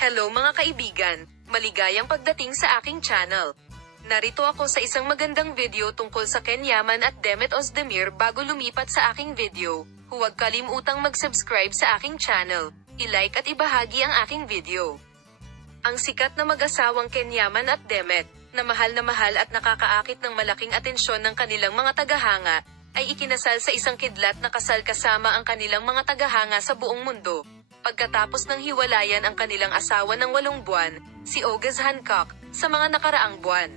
Hello mga kaibigan, maligayang pagdating sa aking channel. Narito ako sa isang magandang video tungkol sa Ken Yaman at Demet Özdemir. Bago lumipat sa aking video, huwag kalimutang mag-subscribe sa aking channel, i-like at ibahagi ang aking video. Ang sikat na mag-asawang Ken Yaman at Demet, na mahal at nakakaakit ng malaking atensyon ng kanilang mga tagahanga, ay ikinasal sa isang kidlat na kasal kasama ang kanilang mga tagahanga sa buong mundo. Pagkatapos ng hiwalayan ang kanilang asawa ng 8 buwan, si August Hancock, sa mga nakaraang buwan.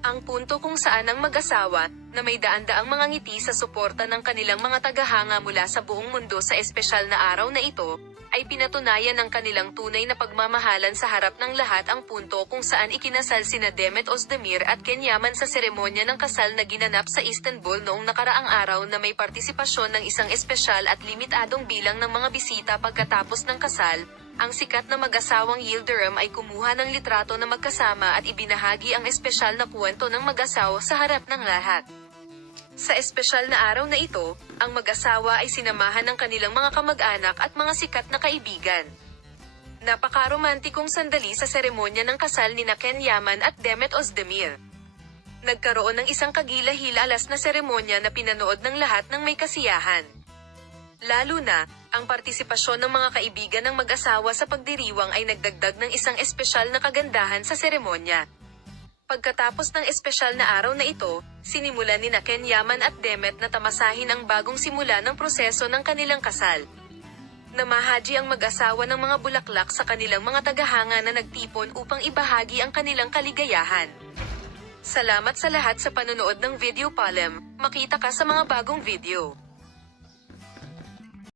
Ang punto kung saan ang mag-asawa, na may daan-daang mga ngiti sa suporta ng kanilang mga tagahanga mula sa buong mundo sa espesyal na araw na ito, ay pinatunayan ng kanilang tunay na pagmamahalan sa harap ng lahat. Ang punto kung saan ikinasal sina Demet Özdemir at Ken Yaman sa seremonya ng kasal na ginanap sa Istanbul noong nakaraang araw na may partisipasyon ng isang espesyal at limitadong bilang ng mga bisita. Pagkatapos ng kasal, ang sikat na mag-asawang Yildirim ay kumuha ng litrato na magkasama at ibinahagi ang espesyal na kwento ng mag-asawa sa harap ng lahat. Sa espesyal na araw na ito, ang mag-asawa ay sinamahan ng kanilang mga kamag-anak at mga sikat na kaibigan. Napaka-romantikong sandali sa seremonya ng kasal ni Ken Yaman at Demet Özdemir. Nagkaroon ng isang kagila-hilalas na seremonya na pinanood ng lahat ng may kasiyahan. Lalo na, ang partisipasyon ng mga kaibigan ng mag-asawa sa pagdiriwang ay nagdagdag ng isang espesyal na kagandahan sa seremonya. Pagkatapos ng espesyal na araw na ito, sinimulan ni Ken Yaman at Demet na tamasahin ang bagong simula ng proseso ng kanilang kasal. Namahaji ang mag-asawa ng mga bulaklak sa kanilang mga tagahanga na nagtipon upang ibahagi ang kanilang kaligayahan. Salamat sa lahat sa panonood ng video. Makita ka sa mga bagong video.